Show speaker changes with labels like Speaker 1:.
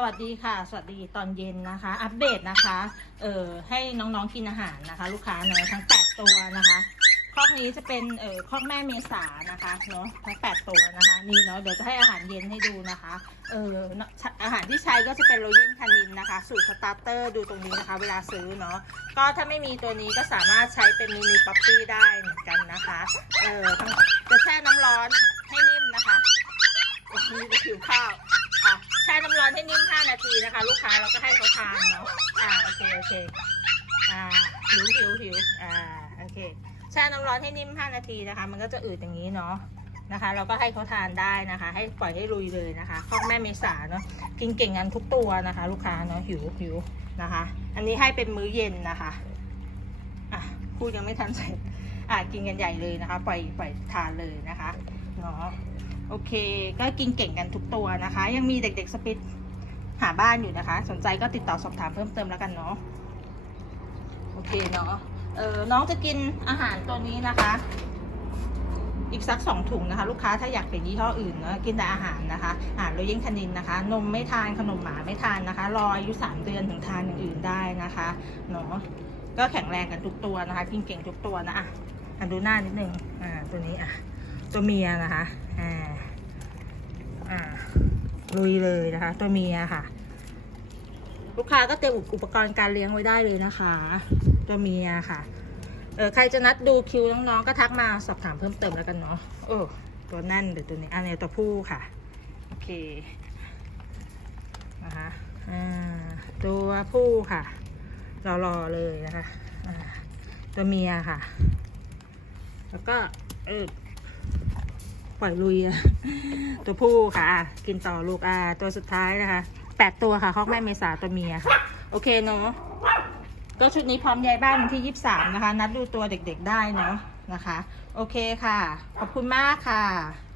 Speaker 1: สวัสดีค่ะ สวัสดีตอนเย็นนะคะ อัปเดตนะคะ เอ่อให้น้องๆกินอาหารนะคะ ลูกค้าเนอะทั้ง 8 ตัวนะคะคอกนี้จะเป็นเอ่อคอกแม่เมษานะคะเนอะทั้ง 8 ตัวนะคะนี่เนาะเดี๋ยวจะให้อาหารเย็นให้ดูนะคะเอ่ออาหารที่ใช้ก็จะเป็นโรเยนคานินนะคะ สูตรสตาร์เตอร์ดูตรงนี้นะคะ เวลาซื้อเนาะก็ถ้าไม่มีตัวนี้ก็สามารถใช้เป็นมินิป๊อปปี้ได้เหมือนกันนะคะเอ่อจะแช่น้ำร้อนให้นิ่มนะคะโอ้โหนี่จะผิวข้าว อะแช่น้ำร้อน ให้นิ่ม 5 นาทีนะคะ ลูกค้าเราก็ให้เขาทานเนาะอ่าโอเคโอเคอ่าหิวหิวหิวอ่าโอเคแช่น้ำร้อนให้นิ่ม 5 นาทีนะคะ มันก็จะอืดอย่างนี้เนาะนะคะ เราก็ให้เขาทานได้นะคะ ให้ปล่อยให้ลุยเลยนะคะข้องแม่เมษาเนาะกินเก่งกันทุกตัวนะคะ ลูกค้าเนาะหิวหิวนะคะ อันนี้ให้เป็นมื้อเย็นนะคะอะพูดยังไม่ทันเสร็จอะกินกันใหญ่เลยนะคะ ปล่อยปล่อยทานเลยนะคะเนาะโอเค ก็กินเก่งกันทุกตัวนะคะ ยังมีเด็กๆสปิด หาบ้านอยู่นะคะ สนใจก็ติดต่อสอบถามเพิ่มเติมแล้วกันเนาะโอเคเนาะเออน้องจะกินอาหารตัวนี้นะคะ อีกสักสองถุงนะคะ ลูกค้าถ้าอยากเป็นยี่ห้ออื่นเนาะกินแต่อาหารนะคะอาหารโรเยนคานินนะคะ นมไม่ทานขนมหมาไม่ทานนะคะ รออายุสามเดือนถึงทานอย่างอื่นได้นะคะเนาะก็แข็งแรงกันทุกตัวนะคะ กินเก่งทุกตัวนะอะอะดูหน้านิดนึงอ่าตัวนี้อะตัวเมียนะคะอ่าอ่า ลุยเลยนะคะ ตัวเมียค่ะ ลูกค้าก็เตรียมอุปกรณ์การเลี้ยงไว้ได้เลยนะคะ ตัวเมียค่ะ เออใครจะนัดดูคิวน้องๆก็ทักมาสอบถามเพิ่มเติมแล้วกันเนาะโอ้ตัวนั่นหรือตัวนี้อันนี้ตัวผู้ค่ะโอเคนะคะอ่าตัวผู้ค่ะรอๆเลยนะคะอ่าตัวเมียค่ะ แล้วก็เออ ปล่อยลุยอะตัวผู้ค่ะ กินต่อลูกอ่าตัวสุดท้ายนะคะแปดตัวค่ะคอกแม่เมษาตัวเมียค่ะ โอเคเนาะก็ชุดนี้พร้อมย้ายบ้านวันที่ยี่สิบสามนะคะ นัดดูตัวเด็กๆได้เนาะนะคะ โอเคค่ะ ขอบคุณมากค่ะ